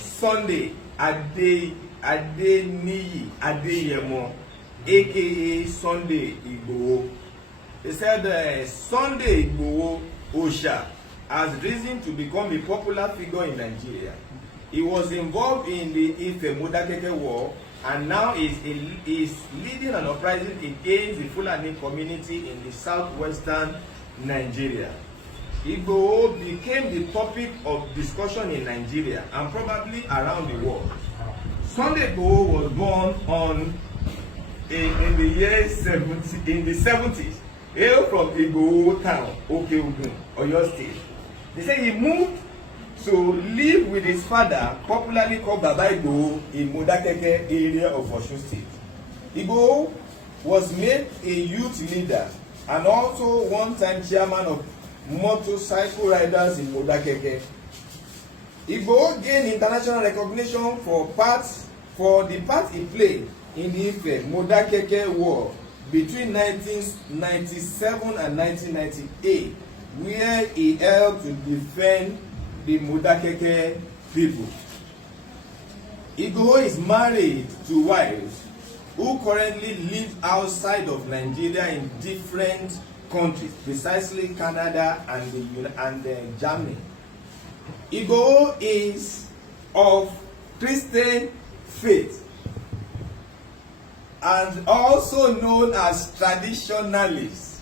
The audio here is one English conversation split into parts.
Sunday Adeniyi Adeyemo, aka Sunday Igboho. He said Sunday Igboho oooosa has risen to become a popular figure in Nigeria. He was involved in the Ife Modakeke war and now is leading an uprising against the Fulani community in the southwestern Nigeria. Igboho became the topic of discussion in Nigeria and probably around the world. Sunday Igboho was born in the 70s. Hail from Igboho town, Okeogun, Oyo State. They say he moved to live with his father, popularly called Baba Igboho, in Modakeke area of Osun State. Igboho was made a youth leader and also one-time chairman of motorcycle riders in Modakeke. Igboho gained international recognition for the part he played in the Ife Modakeke war between 1997 and 1998, where he helped to defend the Modakeke people. Igboho is married to wives who currently live outside of Nigeria in different countries, precisely Canada and Germany. Igboho is of Christian faith and also known as traditionalist.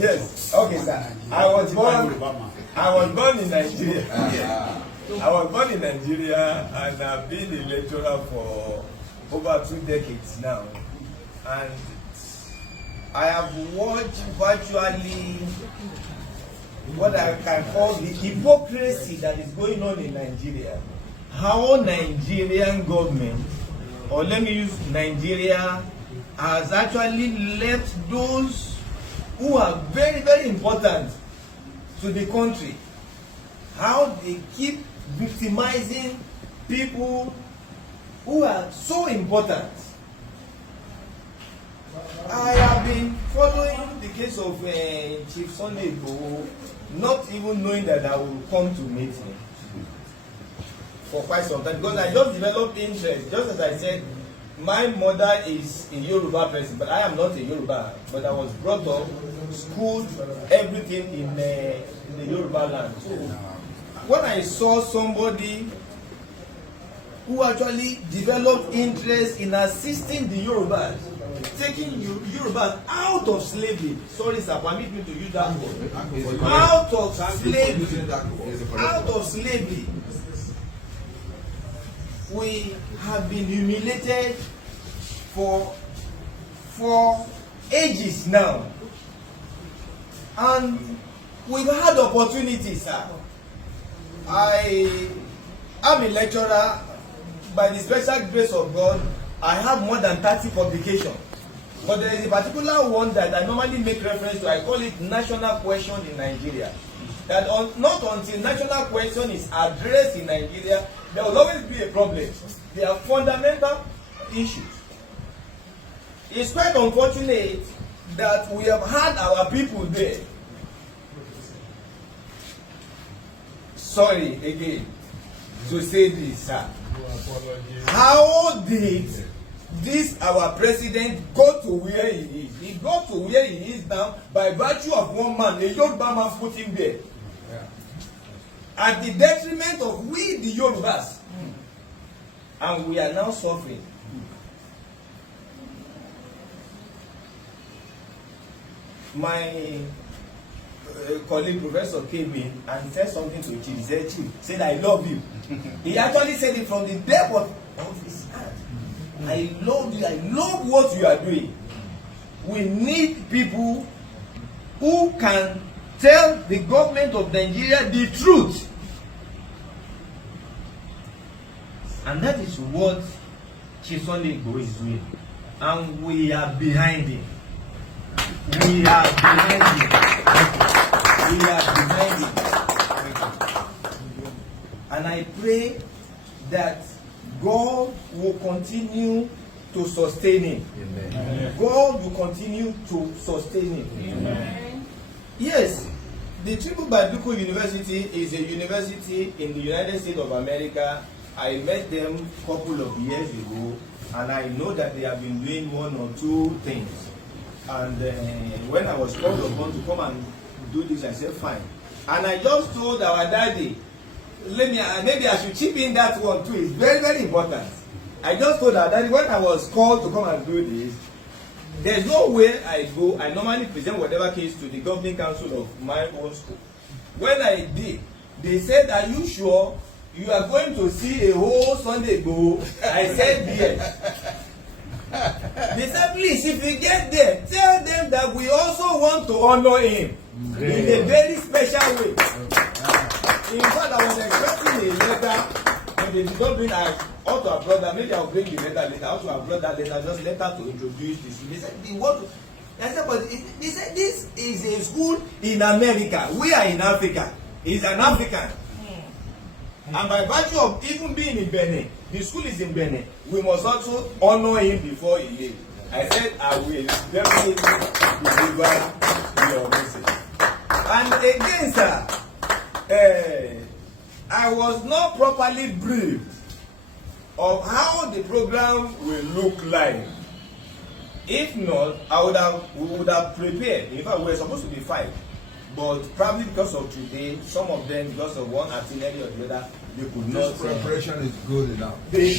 Yes, okay, sir. I was born in Nigeria. I was born in Nigeria and I've been a lecturer for over 2 decades now. And I have watched virtually what I can call the hypocrisy that is going on in Nigeria. How Nigerian government, or let me use Nigeria, has actually left those who are very, very important to the country. How they keep victimizing people who are so important. I have been following the case of Chief Sunday Igboho, not even knowing that I will come to meet him for quite some time, because I just developed interest. Just as I said, my mother is a Yoruba person, but I am not a Yoruba. But I was brought up, schooled, everything in the Yoruba land. So when I saw somebody who actually developed interest in assisting the Yorubas, taking Yorubas out of slavery. Sorry, sir, permit me to use that word. Out of slavery. We have been humiliated for ages now. And we've had opportunities, sir. I am a lecturer. By the special grace of God, I have more than 30 publications. But there is a particular one that I normally make reference to. I call it national question in Nigeria. That not until national question is addressed in Nigeria, there will always be a problem. There are fundamental issues. It's quite unfortunate that we have had our people there. Sorry again to say this, sir. How did this our president go to where he is? He got to where he is now by virtue of one man, a Yoruba man put him there. At the detriment of we the Yorubas. And we are now suffering. My colleague Professor came in and said something to Chief. He said, Chief, said, I love you. He actually said it from the depth of his heart. I love you. I love what you are doing. We need people who can tell the government of Nigeria the truth. And that is what Chief Sunday Igboho is doing. And we are behind him. We are behind him. We are behind him. And I pray that God will continue to sustain him. Amen. God will continue to sustain him. Amen. Yes, The Triple Biblical University is a university in the United States of America. I met them a couple of years ago, and I know that they have been doing one or two things. And when I was called upon to come and do this, I said, fine. And I just told our daddy, maybe I should chip in that one too. It's very, very important. I just told our daddy, when I was called to come and do this, there's no way I go. I normally present whatever case to the governing council of my own school. When I did, they said, are you sure you are going to see a whole Sunday Igboho? I said yes. They said, please, if you get there, tell them that we also want to honor him in a very special way. In fact, I was expecting a letter, but they did not bring. I ought to have brought that. Maybe I'll bring the letter later. I ought to have brought that letter, just letter to introduce this. They said, they want to. I said, but they said, this is a school in America. We are in Africa. He's an African. And by virtue of even being in Benin, the school is in Benin, we must also honor him before he leaves. I said, I will definitely deliver your message. And again, sir, I was not properly briefed of how the program will look like. If not, we would have prepared. In fact, we were supposed to be 5. But probably because of today, some of them, because of one artillery or the other, they could not. This preparation is good enough. They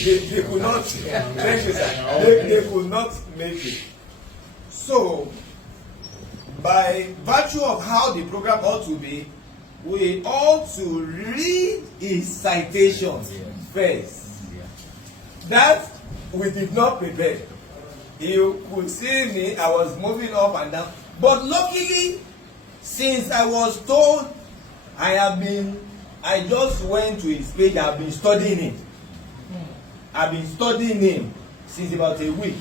could not. Thank you, sir. They could not make it. So, by virtue of how the program ought to be, we ought to read his citations first. That we did not prepare. You could see me, I was moving up and down. But luckily, since I was told, I just went to his page. I've been studying him. I've been studying him since about a week.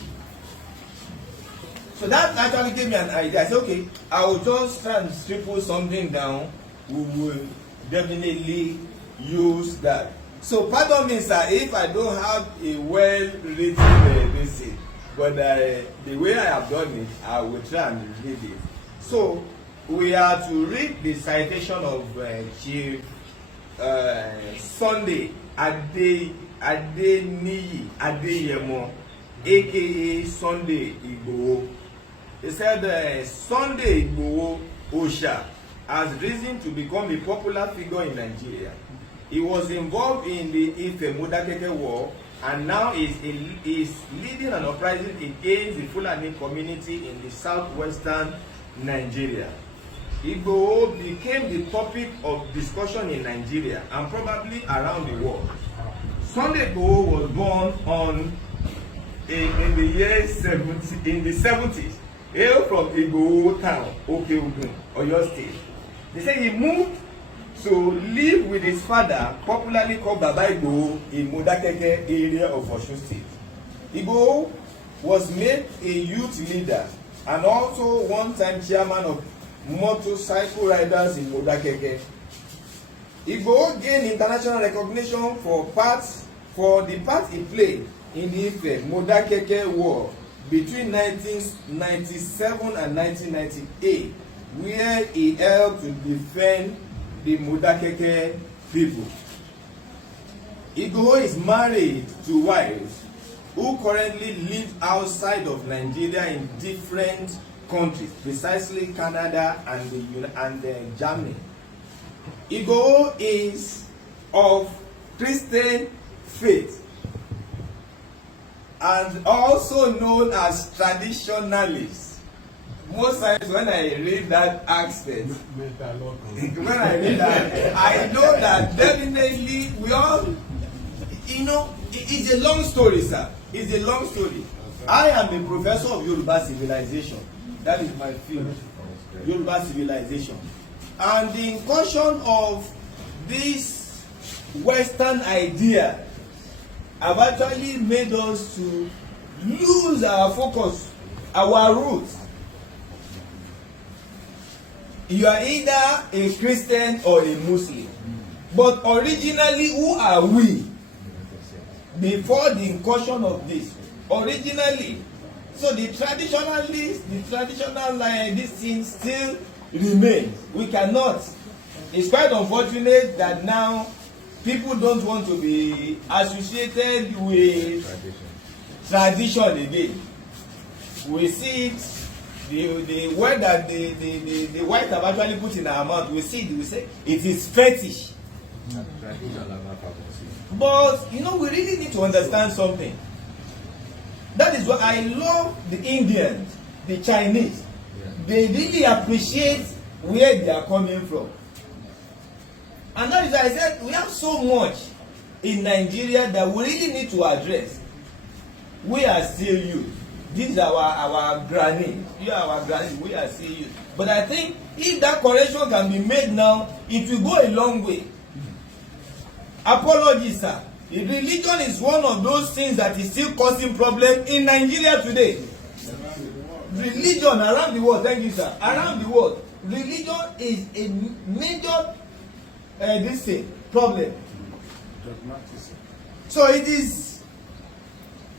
So that actually gave me an idea. I said, okay, I will just try and scribble something down. We will definitely use that. So pardon me, sir, if I don't have a well-written essay, but the way I have done it, I will try and read it. So we are to read the citation of Chief Sunday Adeniyi Adeyemo, aka Sunday Igboho. He said Sunday Igboho oooosa has risen to become a popular figure in Nigeria. He was involved in the Ife-Modakeke War and now is leading an uprising against the Fulani community in the southwestern Nigeria. Igboho became the topic of discussion in Nigeria and probably around the world. Sunday Igboho was born in the 70s, hail from Igboho town, Okeogun, Oyo State. They say he moved to live with his father, popularly called Baba Igboho, in Modakeke area of Osun State. Igboho was made a youth leader and also one-time chairman of motorcycle riders in Modakeke. Igboho gained international recognition for the part he played in the Ife-Modakeke War between 1997 and 1998, where he helped to defend the Modakeke people. Igboho is married to wives who currently live outside of Nigeria in different countries, precisely Canada and Germany. Igboho is of Christian faith and also known as traditionalist. Most times when I read that aspect, when I read that, I know that definitely we all, it's a long story, sir. It's a long story. I am a professor of Yoruba civilization. That is my field, Yoruba civilization. And the incursion of this Western idea have actually made us to lose our focus, our roots. You are either a Christian or a Muslim. But originally, who are we? Before the incursion of this. Originally. So the traditional this thing still remains. We cannot it's quite unfortunate that now people don't want to be associated with tradition again. We see it, the word that the white have actually put in our mouth, we see it, we say it is fetish. But you know, we really need to understand something. That is why I love the Indians, the Chinese. They really appreciate where they are coming from. And that is why I said we have so much in Nigeria that we really need to address. We are still youth. This is our granny. You are our granny. We are still youth. But I think if that correction can be made now, it will go a long way. Apologies, sir. Religion is one of those things that is still causing problems in Nigeria today. Religion around the world, thank you, sir. Around the world, religion is a major problem. So it is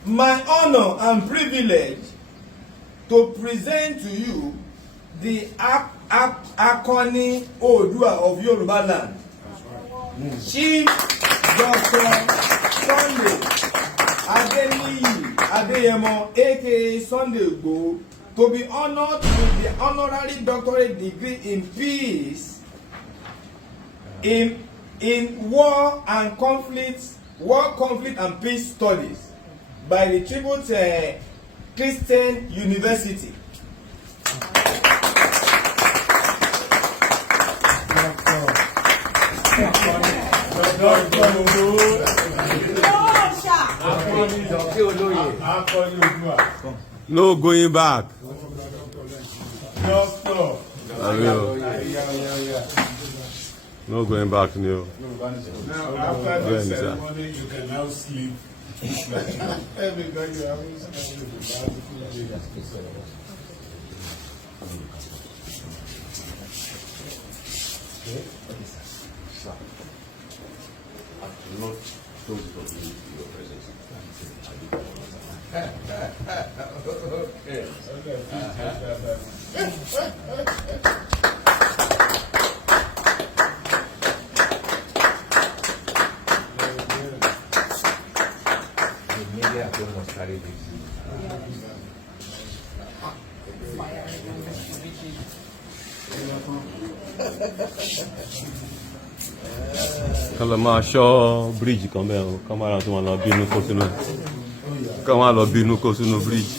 my honor and privilege to present to you the Akoni Oodua of Yoruba land, Chief Dr. Sunday Adeniyi Adeyemo aka Sunday Igboho, to be honored with the honorary doctorate degree in peace in war, conflict and peace studies by the Repute Christian University. No going back. No going back, no. Now, after the ceremony, you can now sleep. Because you haven't not those of you in your presence. The media must carry this. Kán lọ máa ṣọ́ bíríìjì kan bẹ́ẹ̀ o, kán máa ra tó máa lọ bínú kó sínú bíríìjì.